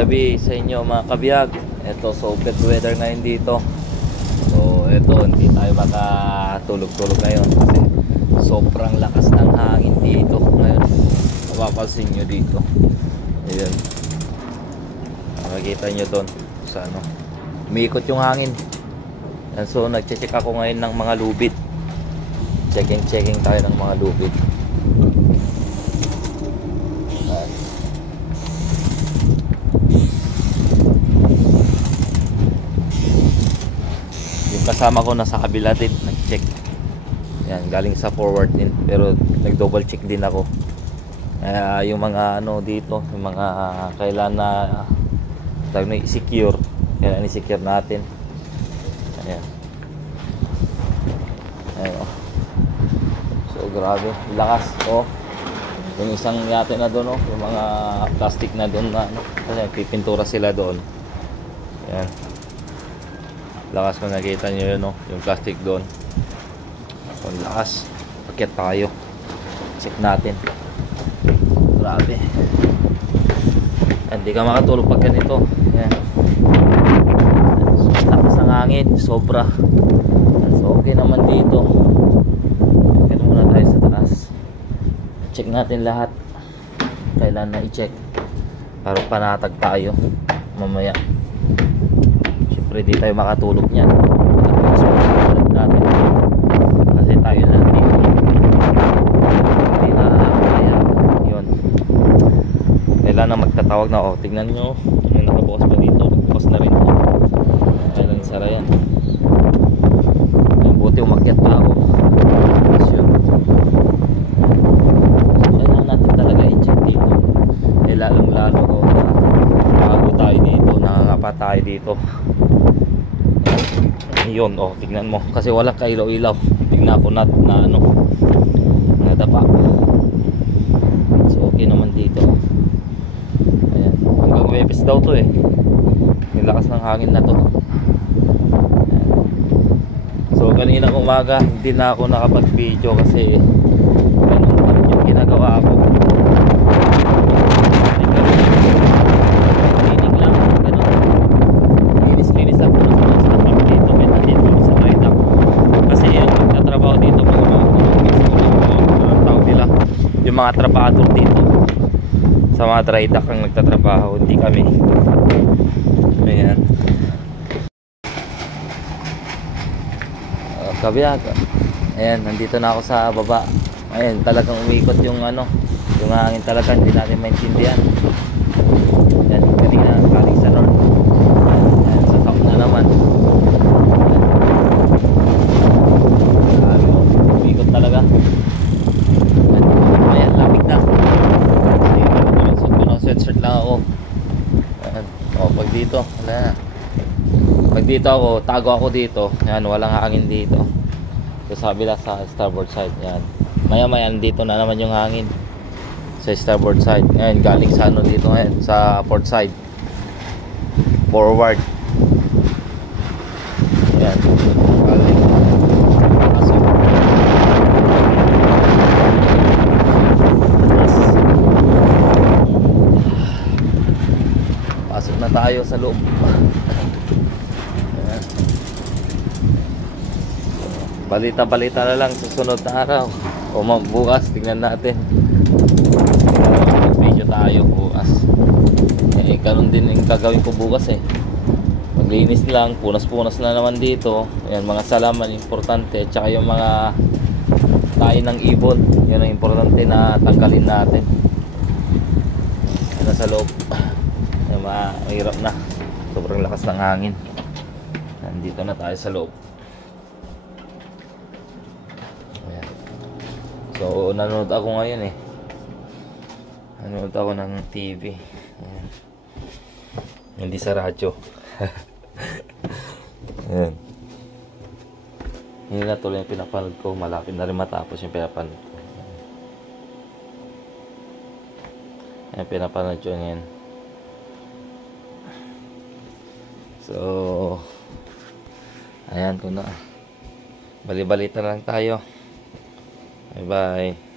gabi sa inyo mga kabiyag. Ito, so bad weather ngayon dito. So ito, hindi tayo makatulog-tulog ngayon kasi sobrang lakas ng hangin dito ngayon. Mapapansin nyo dito. Ayan, makikita nyo doon sa ano, umiikot yung hangin. And so nagche-check ako ngayon ng mga lubid. Checking tayo ng mga lubid. Yung kasama ko nasa kabila din, nag-check. Yan, galing sa forward din, pero nag-double check din ako. Yung mga ano dito, yung mga kailangan na tayo na i-secure, kailangan i-secure natin. Ayan. Ayan, oh. So grabe, lakas, oh. Yung isang yate na doon, oh, yung mga plastic na doon na ano, kasi pipintura sila doon. Ayan, lakas, kung nakita nyo yun, oh, yung plastic doon. So lakas, paket tayo, check natin. Grabe, hindi ka makatulog pag ganito. Ayan, so, lakas ng hangin, sobra. So okay naman dito. Ito muna tayo sa taas, check natin lahat, kailan na i-check para panatag tayo mamaya. Siyempre di tayo makatulog niyan natin kasi tayo na dito, hindi na kaya yun. Kailan na magtatawag na, oh, tignan nyo yung nakabukas pa dito, bukas na rin to. Kailan sara yan, yung buti umakyat pa ako. Lalong lalo bago tayo dito, nangangapa tayo dito. Yun, oh, tignan mo, kasi walang kailaw-ilaw. Tignan ko na ano, nadapa. So okay naman dito. Ayan, hanggang Webes daw to eh, yung lakas ng hangin na to. Ayan. So kaninang umaga hindi na ako nakapag video kasi ganun pa rin yung ginagawa ako. Yung mga trabahador dito sa mga dry dock ang nagtatrabaho, hindi kami. Ayan, kabiyag. Ayan, nandito na ako sa baba. Ayan, talagang umikot yung ano, yung hangin talaga, hindi natin maintindihan. Ayan, kanina galing sa north. Ayan, sa south na naman. Ayan, umikot talaga. Ayan, lamig na. Sweatshirt lang ako. Ayan. O, pag dito, wala na. Pag dito ako, tago ako dito. Ayan, walang hangin dito. So sabi lang sa starboard side. Ayan, maya maya dito na naman yung hangin sa starboard side. Ayan, galing sa ano dito ngayon, sa port side, forward. Ayan, galing pasok na tayo sa loob. Ayan. Balita na lang sa sunod na araw o bukas, tingnan natin. Video tayo bukas. Ganun din yung gagawin ko bukas eh. Maglinis lang, punas-punas na naman dito. Ayan, mga salaman importante, tsaka yung mga tayo ng ibon, yun ang importante na tanggalin natin. Ano sa loob, mahirap na, sobrang lakas ng hangin. Nandito na tayo sa loob. Ayan. So nanonood ako ngayon eh, nanonood ako ng TV. Ayan. Hindi sa radyo. Ayan, hindi na tuloy yung pinapanood ko, malapit na rin matapos yung pinapanood ko. Ayan, pinapanood ko ngayon. So ayan ko na, bali-balita lang tayo. Bye bye.